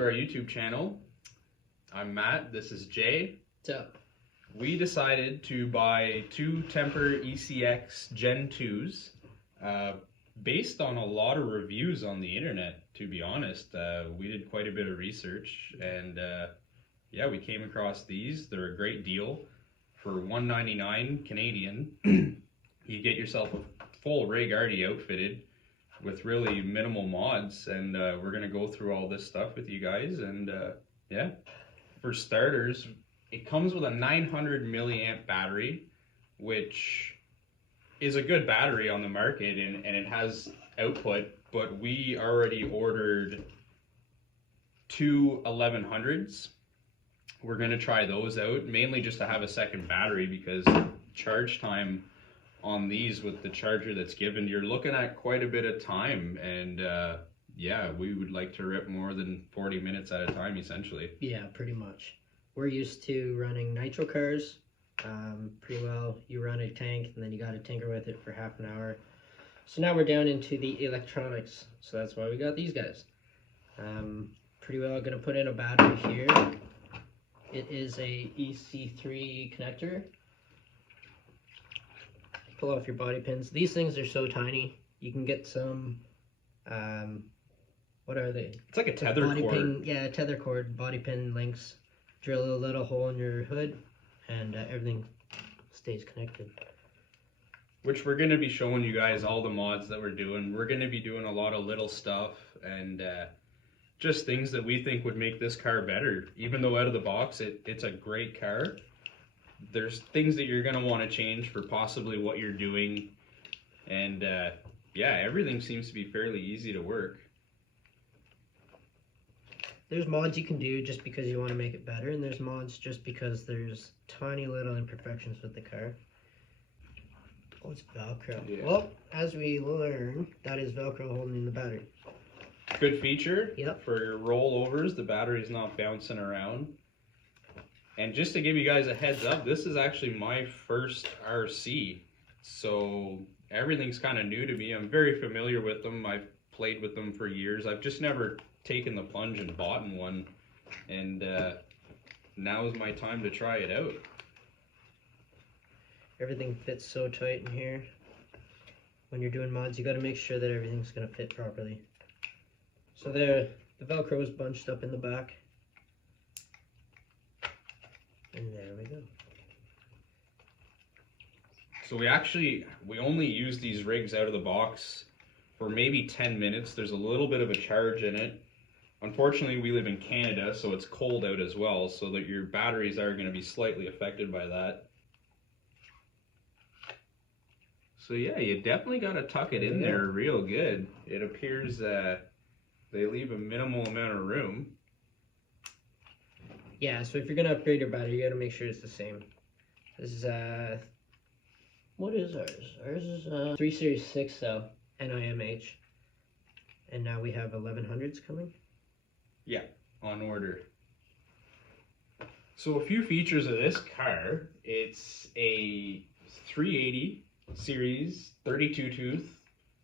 to our YouTube channel. I'm Matt, this is Jay. What's up? We decided to buy two Temper Ecx Gen 2s based on a lot of reviews on the internet, to be honest. We did quite a bit of research and yeah, we came across these. They're a great deal. For $199 Canadian, you get yourself a full rig already outfitted with really minimal mods, and we're gonna go through all this stuff with you guys. And yeah, for starters, it comes with a 900 milliamp battery, which is a good battery on the market, and it has output, but we already ordered two 1100s. We're gonna try those out, mainly just to have a second battery, because charge time on these with the charger that's given, you're looking at quite a bit of time, and yeah, we would like to rip more than 40 minutes at a time, essentially. Yeah, pretty much. We're used to running nitro cars pretty well. You run a tank and then you got to tinker with it for half an hour. So now we're down into the electronics, so that's why we got these guys. Pretty well gonna put in a battery here. It is a EC3 connector. Pull off your body pins. These things are so tiny. You can get some, what are they? It's like a tether body cord. Pin, yeah, tether cord, body pin links. Drill a little hole in your hood and everything stays connected. Which we're going to be showing you guys all the mods that we're doing. We're going to be doing a lot of little stuff and just things that we think would make this car better. Even though out of the box it's a great car, there's things that you're going to want to change for possibly what you're doing. And yeah, everything seems to be fairly easy to work. There's mods you can do just because you want to make it better, and there's mods just because there's tiny little imperfections with the car. Oh, it's Velcro. Yeah. Well, as we learn, that is Velcro holding in the battery. Good feature. Yep. For your rollovers, the battery's not bouncing around. And just to give you guys a heads up, this is actually my first RC, so everything's kind of new to me. I'm very familiar with them. I've played with them for years. I've just never taken the plunge and bought one, and now is my time to try it out. Everything fits so tight in here. When you're doing mods, you got to make sure that everything's going to fit properly. So there, the Velcro is bunched up in the back. And there we go. So we only use these rigs out of the box for maybe 10 minutes. There's a little bit of a charge in it. Unfortunately, we live in Canada, so it's cold out as well, so that your batteries are going to be slightly affected by that. So yeah, you definitely got to tuck it in there real good. It appears they leave a minimal amount of room. Yeah, so if you're going to upgrade your battery, you got to make sure it's the same. This is, what is ours? Ours is 3 Series 6 cell, NIMH. And now we have 1100s coming. Yeah, on order. So a few features of this car. It's a 380 series 32 tooth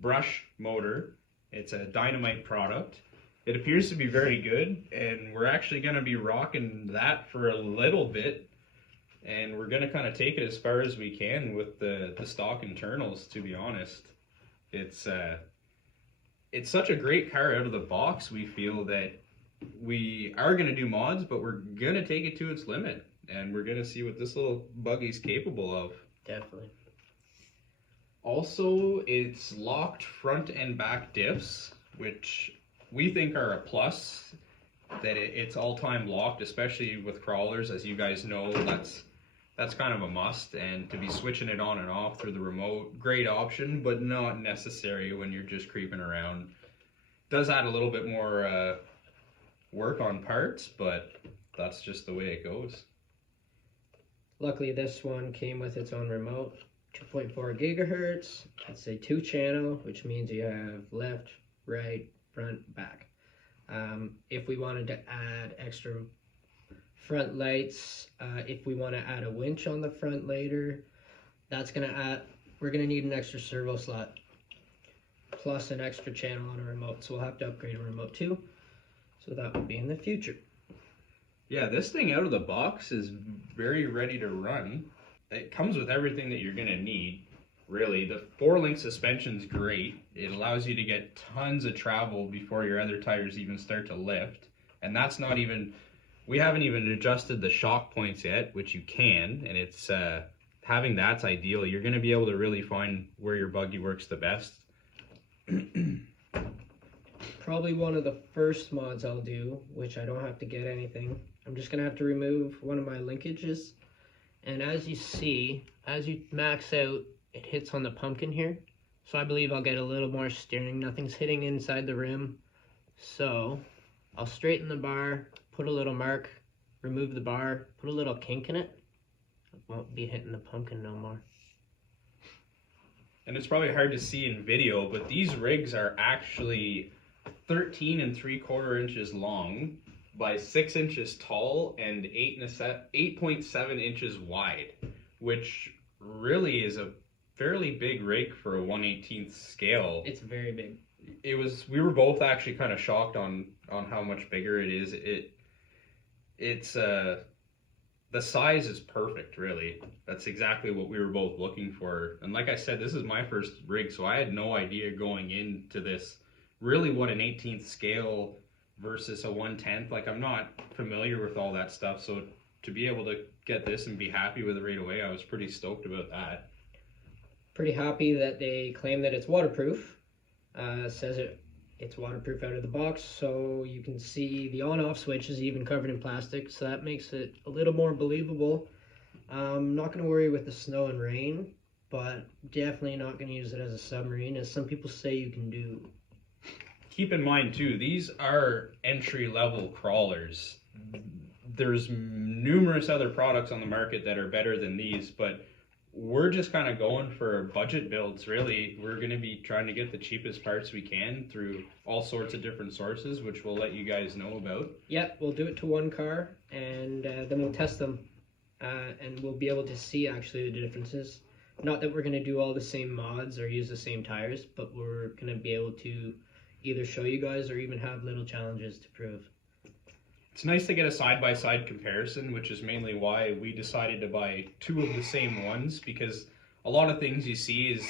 brush motor. It's a Dynamite product. It appears to be very good, and we're actually going to be rocking that for a little bit, and we're going to kind of take it as far as we can with the stock internals, to be honest. It's such a great car out of the box. We feel that we are going to do mods, but we're going to take it to its limit, and we're going to see what this little buggy's capable of. Definitely. Also, it's locked front and back diffs, which we think are a plus, that it's all-time locked, especially with crawlers. As you guys know, that's kind of a must, and to be switching it on and off through the remote, great option, but not necessary when you're just creeping around. Does add a little bit more work on parts, but that's just the way it goes. Luckily, this one came with its own remote, 2.4 gigahertz. It's a 2-channel, which means you have left, right, front, back. If we wanted to add extra front lights, if we want to add a winch on the front later, we're gonna need an extra servo slot plus an extra channel on a remote, so we'll have to upgrade a remote too. So that will be in the future. Yeah, this thing out of the box is very ready to run. It comes with everything that you're going to need, really. The 4-link suspension's great. It allows you to get tons of travel before your other tires even start to lift. And that's not even, we haven't even adjusted the shock points yet, which you can, and it's, having that's ideal. You're going to be able to really find where your buggy works the best. Probably one of the first mods I'll do, which I don't have to get anything. I'm just going to have to remove one of my linkages. And as you see, as you max out, it hits on the pumpkin here. So I believe I'll get a little more steering. Nothing's hitting inside the rim. So I'll straighten the bar, put a little mark, remove the bar, put a little kink in it. It won't be hitting the pumpkin no more. And it's probably hard to see in video, but these rigs are actually 13 3/4 inches long by 6 inches tall and 8.7 inches wide, which really is a fairly big rig for a 1/18 scale. It's very big. We were both actually kind of shocked on how much bigger it is. It's the size is perfect, really. That's exactly what we were both looking for. And like I said, this is my first rig, so I had no idea going into this really what an 18th scale versus a 1/10. Like, I'm not familiar with all that stuff, so to be able to get this and be happy with it right away, I was pretty stoked about that. Pretty happy that they claim that it's waterproof. Says it's waterproof out of the box, so you can see the on-off switch is even covered in plastic, so that makes it a little more believable. I'm not going to worry with the snow and rain, but definitely not going to use it as a submarine, as some people say you can do. Keep in mind too, these are entry-level crawlers. There's numerous other products on the market that are better than these, but we're just kind of going for budget builds, really. We're going to be trying to get the cheapest parts we can through all sorts of different sources, which we'll let you guys know about. Yeah, we'll do it to one car, and then we'll test them, and we'll be able to see actually the differences. Not that we're going to do all the same mods or use the same tires, but we're going to be able to either show you guys or even have little challenges to prove. It's nice to get a side-by-side comparison, which is mainly why we decided to buy 2 of the same ones, because a lot of things you see is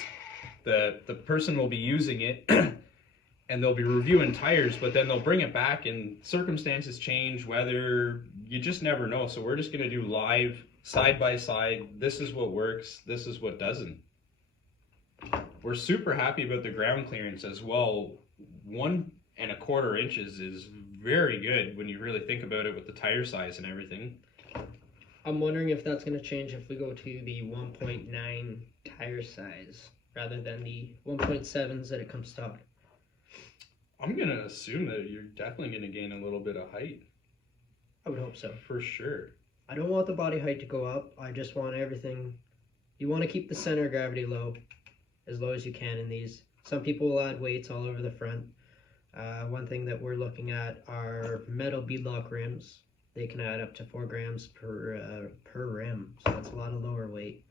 the person will be using it and they'll be reviewing tires, but then they'll bring it back and circumstances change, weather, you just never know. So we're just going to do live, side-by-side. This is what works, this is what doesn't. We're super happy about the ground clearance as well. 1.25 inches is very good when you really think about it with the tire size and everything. I'm wondering if that's going to change if we go to the 1.9 tire size rather than the 1.7s that it comes stock. I'm going to assume that you're definitely going to gain a little bit of height. I would hope so. For sure. I don't want the body height to go up. I just want everything. You want to keep the center of gravity low as you can in these. Some people will add weights all over the front. One thing that we're looking at are metal beadlock rims. They can add up to 4 grams per rim, so that's a lot of lower weight.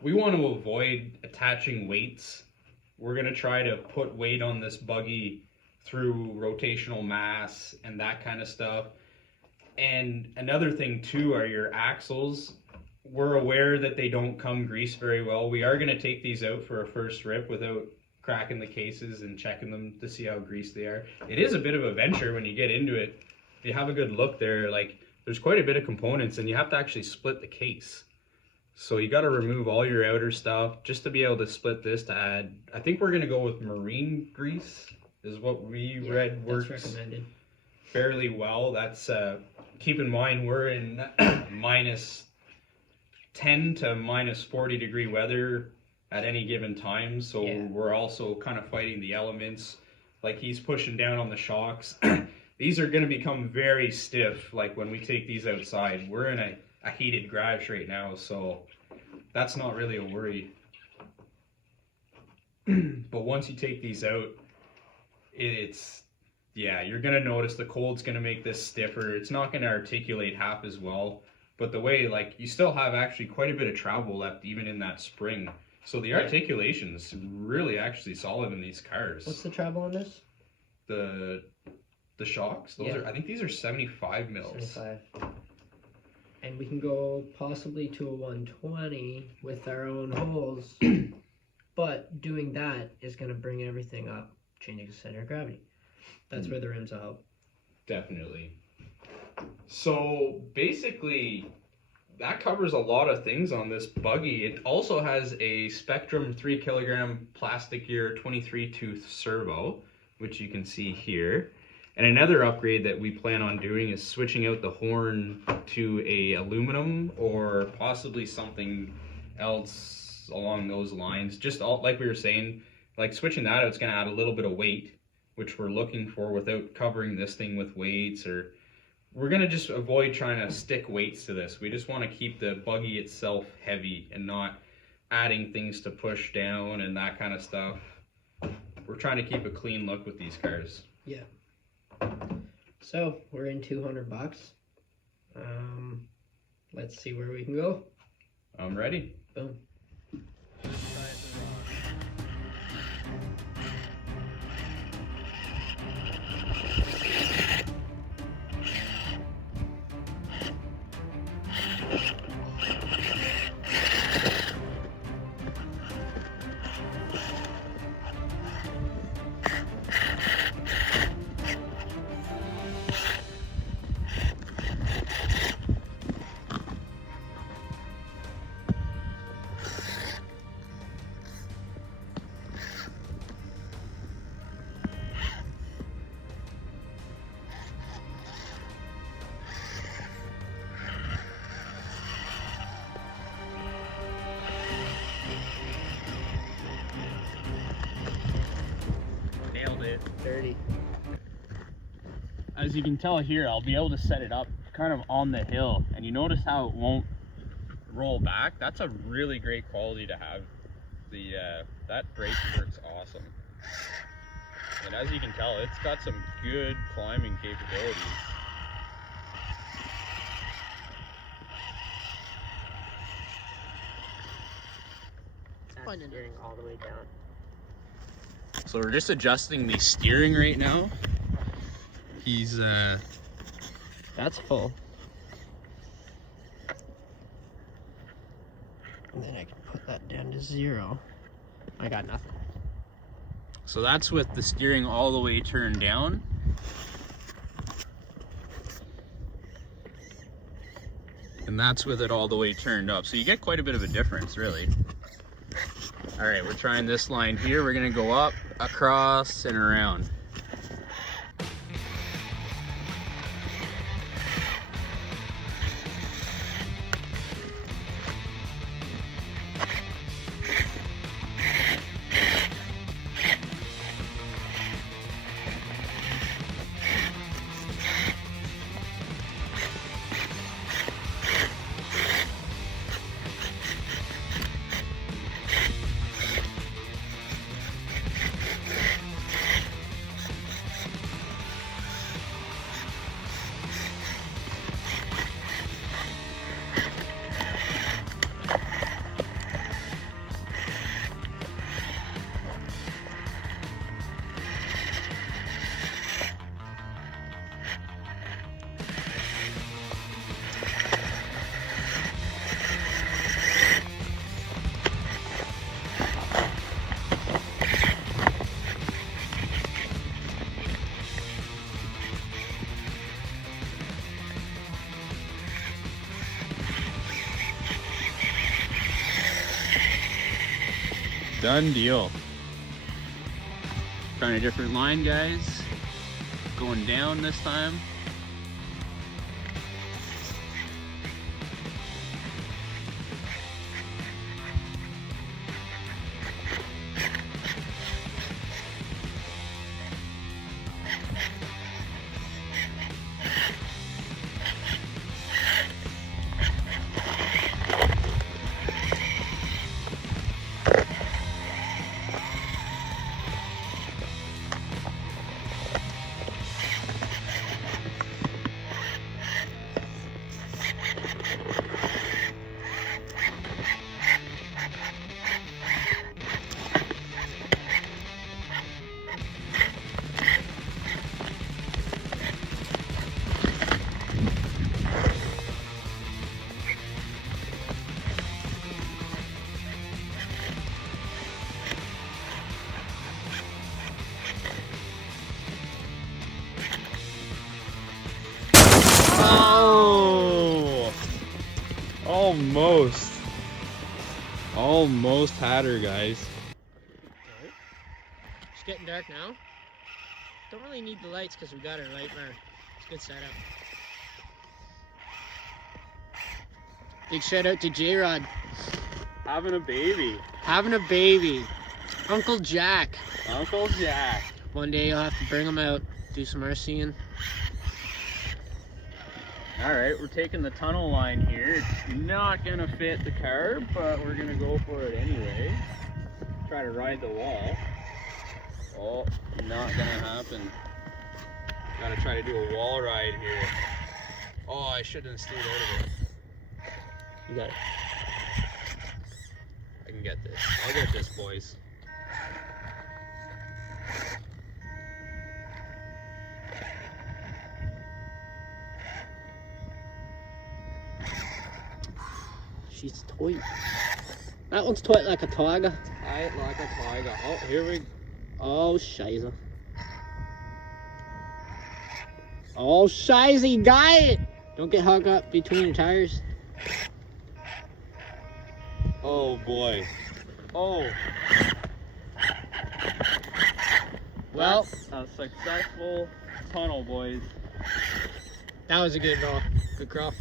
We want to avoid attaching weights. We're going to try to put weight on this buggy through rotational mass and that kind of stuff. And another thing too are your axles. We're aware that they don't come greased very well. We are going to take these out for a first rip without cracking the cases and checking them to see how greased they are. It is a bit of a venture when you get into it. If you have a good look there, like, there's quite a bit of components and you have to actually split the case. So you got to remove all your outer stuff just to be able to split this to add. I think we're going to go with marine grease is what we read works recommended fairly well. That's keep in mind we're in minus 10 to minus 40 degree weather at any given time, so we're also kind of fighting the elements. Like, he's pushing down on the shocks. These are going to become very stiff like when we take these outside. We're in a heated garage right now, so that's not really a worry. But once you take these out, you're going to notice the cold's going to make this stiffer. It's not going to articulate half as well, but the way, like, you still have actually quite a bit of travel left even in that spring. So the articulation's really actually solid in these cars. What's the travel on this? The The shocks? Those are, I think these are 75 mils. 75. And we can go possibly to a 120 with our own holes. But doing that is going to bring everything up, changing the center of gravity. That's where the rims will help. Definitely. So basically, that covers a lot of things on this buggy. It also has a Spectrum 3 kilogram plastic gear 23 tooth servo, which you can see here. And another upgrade that we plan on doing is switching out the horn to a aluminum or possibly something else along those lines. Just all, like we were saying, like switching that out, it's going to add a little bit of weight, which we're looking for without covering this thing with weights. Or we're going to just avoid trying to stick weights to this. We just want to keep the buggy itself heavy and not adding things to push down and that kind of stuff. We're trying to keep a clean look with these cars. Yeah. So we're in $200. Let's see where we can go. I'm ready. Boom. Nailed it. Dirty. As you can tell here, I'll be able to set it up kind of on the hill, and you notice how it won't roll back. That's a really great quality to have. The that brake works awesome, and as you can tell, it's got some good climbing capabilities. It's fun steering all the way down. So we're just adjusting the steering right now. He's That's full. And then I can put that down to 0. I got nothing. so that's with the steering all the way turned down. And that's with it all the way turned up. So you get quite a bit of a difference, really. All right, we're trying this line here. We're gonna go up, across, and around. Done deal. Trying a different line, guys. Going down this time. Almost. Almost had her, guys. It's getting dark now. Don't really need the lights because we got our light bar. It's a good setup. Big shout out to J-Rod. Having a baby. Having a baby. Uncle Jack. Uncle Jack. One day you'll have to bring him out, do some RCing. Alright, we're taking the tunnel line here. It's not gonna fit the car, but we're gonna go for it anyway. Try to ride the wall. Oh, not gonna happen. Gotta try to do a wall ride here. Oh, I shouldn't have stayed out of it. You got it. I can get this. I'll get this, boys. She's tight. That one's tight like a tiger. Tight like a tiger. Oh, here we go. Oh, shiza. Oh, shiza, got it! Don't get hung up between your tires. Oh, boy. Oh. Well, That's a successful tunnel, boys. that was a good draw. Good crawl.